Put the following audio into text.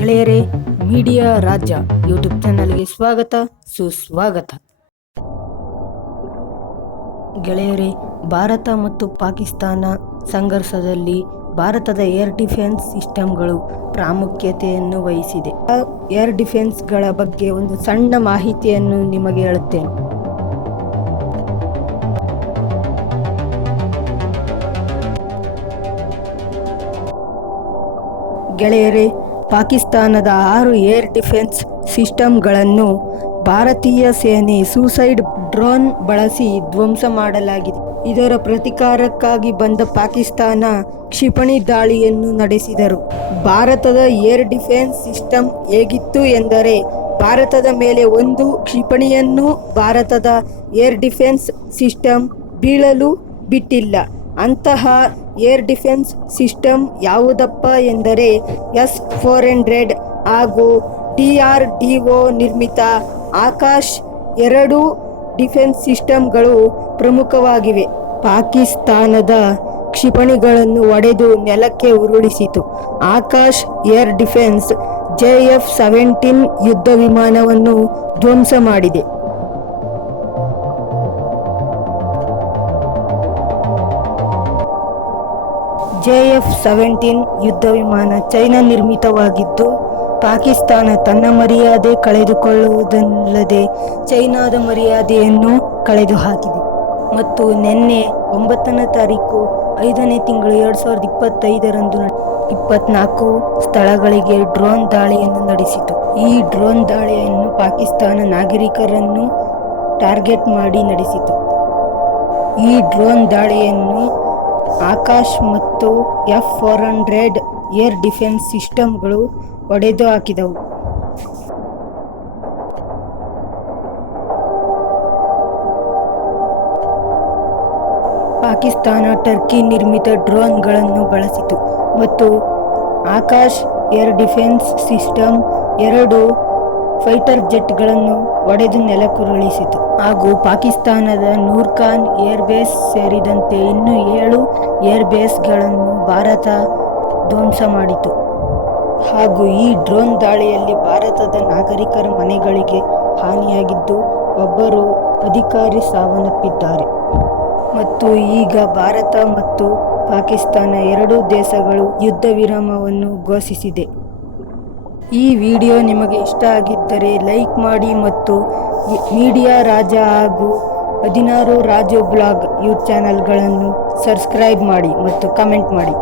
ಗೆಳೆಯರೇ ಮೀಡಿಯಾ ರಾಜ್ಯ ಯೂಟ್ಯೂಬ್ ಚಾನಲ್ಗೆ ಸ್ವಾಗತ, ಸುಸ್ವಾಗತ. ಗೆಳೆಯರೇ, ಭಾರತ ಮತ್ತು ಪಾಕಿಸ್ತಾನ ಸಂಘರ್ಷದಲ್ಲಿ ಭಾರತದ ಏರ್ ಡಿಫೆನ್ಸ್ ಸಿಸ್ಟಮ್ಗಳು ಪ್ರಾಮುಖ್ಯತೆಯನ್ನು ವಹಿಸಿದೆ. ಏರ್ ಡಿಫೆನ್ಸ್ಗಳ ಬಗ್ಗೆ ಒಂದು ಸಣ್ಣ ಮಾಹಿತಿಯನ್ನು ನಿಮಗೆ ಹೇಳುತ್ತೇನೆ. ಗೆಳೆಯರೇ ಪಾಕಿಸ್ತಾನದ ಆರು ಏರ್ ಡಿಫೆನ್ಸ್ ಸಿಸ್ಟಮ್ಗಳನ್ನು ಭಾರತೀಯ ಸೇನೆ ಸೂಸೈಡ್ ಡ್ರೋನ್ ಬಳಸಿ ಧ್ವಂಸ ಮಾಡಲಾಗಿದೆ. ಇದರ ಪ್ರತಿಕಾರಕ್ಕಾಗಿ ಬಂದ ಪಾಕಿಸ್ತಾನ ಕ್ಷಿಪಣಿ ದಾಳಿಯನ್ನು ನಡೆಸಿದರು. ಭಾರತದ ಏರ್ ಡಿಫೆನ್ಸ್ ಸಿಸ್ಟಮ್ ಹೇಗಿತ್ತು ಎಂದರೆ, ಭಾರತದ ಮೇಲೆ ಒಂದು ಕ್ಷಿಪಣಿಯನ್ನು ಭಾರತದ ಏರ್ ಡಿಫೆನ್ಸ್ ಸಿಸ್ಟಮ್ ಬೀಳಲು ಬಿಟ್ಟಿಲ್ಲ. ಅಂತಹ ಏರ್ ಡಿಫೆನ್ಸ್ ಸಿಸ್ಟಮ್ ಯಾವುದಪ್ಪ ಎಂದರೆ ಎಸ್ ಫೋರ್ ಹಂಡ್ರೆಡ್ ಹಾಗೂ ಟಿ ಆರ್ ಡಿ ಒ ನಿರ್ಮಿತ ಆಕಾಶ್ ಎರಡು ಡಿಫೆನ್ಸ್ ಸಿಸ್ಟಮ್ಗಳು ಪ್ರಮುಖವಾಗಿವೆ. ಪಾಕಿಸ್ತಾನದ ಕ್ಷಿಪಣಿಗಳನ್ನು ಒಡೆದು ನೆಲಕ್ಕೆ ಉರುಳಿಸಿತು. Akash air defence J F seventeen ಯುದ್ಧ ವಿಮಾನವನ್ನು ಧ್ವಂಸ ಮಾಡಿದೆ. ಜೆಎಫ್ ಸೆವೆಂಟೀನ್ ಯುದ್ಧ ವಿಮಾನ ಚೈನಾ ನಿರ್ಮಿತವಾಗಿದ್ದು, ಪಾಕಿಸ್ತಾನ ತನ್ನ ಮರ್ಯಾದೆ ಕಳೆದುಕೊಳ್ಳುವುದಲ್ಲದೆ ಚೈನಾದ ಮರ್ಯಾದೆಯನ್ನು ಕಳೆದುಹಾಕಿದೆ. ಮತ್ತು ನಿನ್ನೆ ಒಂಬತ್ತನೇ ತಾರೀಕು ಐದನೇ ತಿಂಗಳು ಎರಡು ಸಾವಿರದ ಇಪ್ಪತ್ತೈದರಂದು ಇಪ್ಪತ್ನಾಲ್ಕು ಸ್ಥಳಗಳಿಗೆ ಡ್ರೋನ್ ದಾಳಿಯನ್ನು ನಡೆಸಿತು. ಈ ಡ್ರೋನ್ ದಾಳಿಯನ್ನು ಪಾಕಿಸ್ತಾನ ನಾಗರಿಕರನ್ನು ಟಾರ್ಗೆಟ್ ಮಾಡಿ ನಡೆಸಿತು. ಈ ಡ್ರೋನ್ ದಾಳಿಯನ್ನು ಆಕಾಶ್ ಮತ್ತು S four hundred air defence ಸಿಸ್ಟಮ್ಗಳು ಒಡೆದು ಹಾಕಿದವು. ಪಾಕಿಸ್ತಾನ ಟರ್ಕಿ ನಿರ್ಮಿತ ಡ್ರೋನ್ಗಳನ್ನು ಬಳಸಿತು ಮತ್ತು ಆಕಾಶ್ ಏರ್ ಡಿಫೆನ್ಸ್ ಸಿಸ್ಟಮ್ ಎರಡು ಫೈಟರ್ ಜೆಟ್ಗಳನ್ನು ಒಡೆದು ನೆಲಕ್ಕುರುಳಿಸಿತು. ಹಾಗೂ ಪಾಕಿಸ್ತಾನದ ನೂರ್ಖಾನ್ ಏರ್ ಬೇಸ್ ಸೇರಿದಂತೆ ಇನ್ನೂ ಏಳು ಏರ್ ಬೇಸ್ಗಳನ್ನು ಭಾರತ ಧ್ವಂಸ ಮಾಡಿತು. ಹಾಗೂ ಈ ಡ್ರೋನ್ ದಾಳಿಯಲ್ಲಿ ಭಾರತದ ನಾಗರಿಕರ ಮನೆಗಳಿಗೆ ಹಾನಿಯಾಗಿದ್ದು, ಒಬ್ಬರು ಅಧಿಕಾರಿ ಸಾವನ್ನಪ್ಪಿದ್ದಾರೆ. ಮತ್ತು ಈಗ ಭಾರತ ಮತ್ತು ಪಾಕಿಸ್ತಾನ ಎರಡೂ ದೇಶಗಳು ಯುದ್ಧ ವಿರಾಮವನ್ನು ಘೋಷಿಸಿದೆ. ಈ ವಿಡಿಯೋ ನಿಮಗೆ ಇಷ್ಟ ಆಗಿದ್ದರೆ ಲೈಕ್ ಮಾಡಿ ಮತ್ತು ಮೀಡಿಯಾ ರಾಜ ಹಾಗೂ ಹದಿನಾರು ರಾಜು ಬ್ಲಾಗ್ ಯೂಟ್ಯೂಬ್ ಚಾನಲ್ಗಳನ್ನು ಸಬ್ಸ್ಕ್ರೈಬ್ ಮಾಡಿ ಮತ್ತು ಕಮೆಂಟ್ ಮಾಡಿ.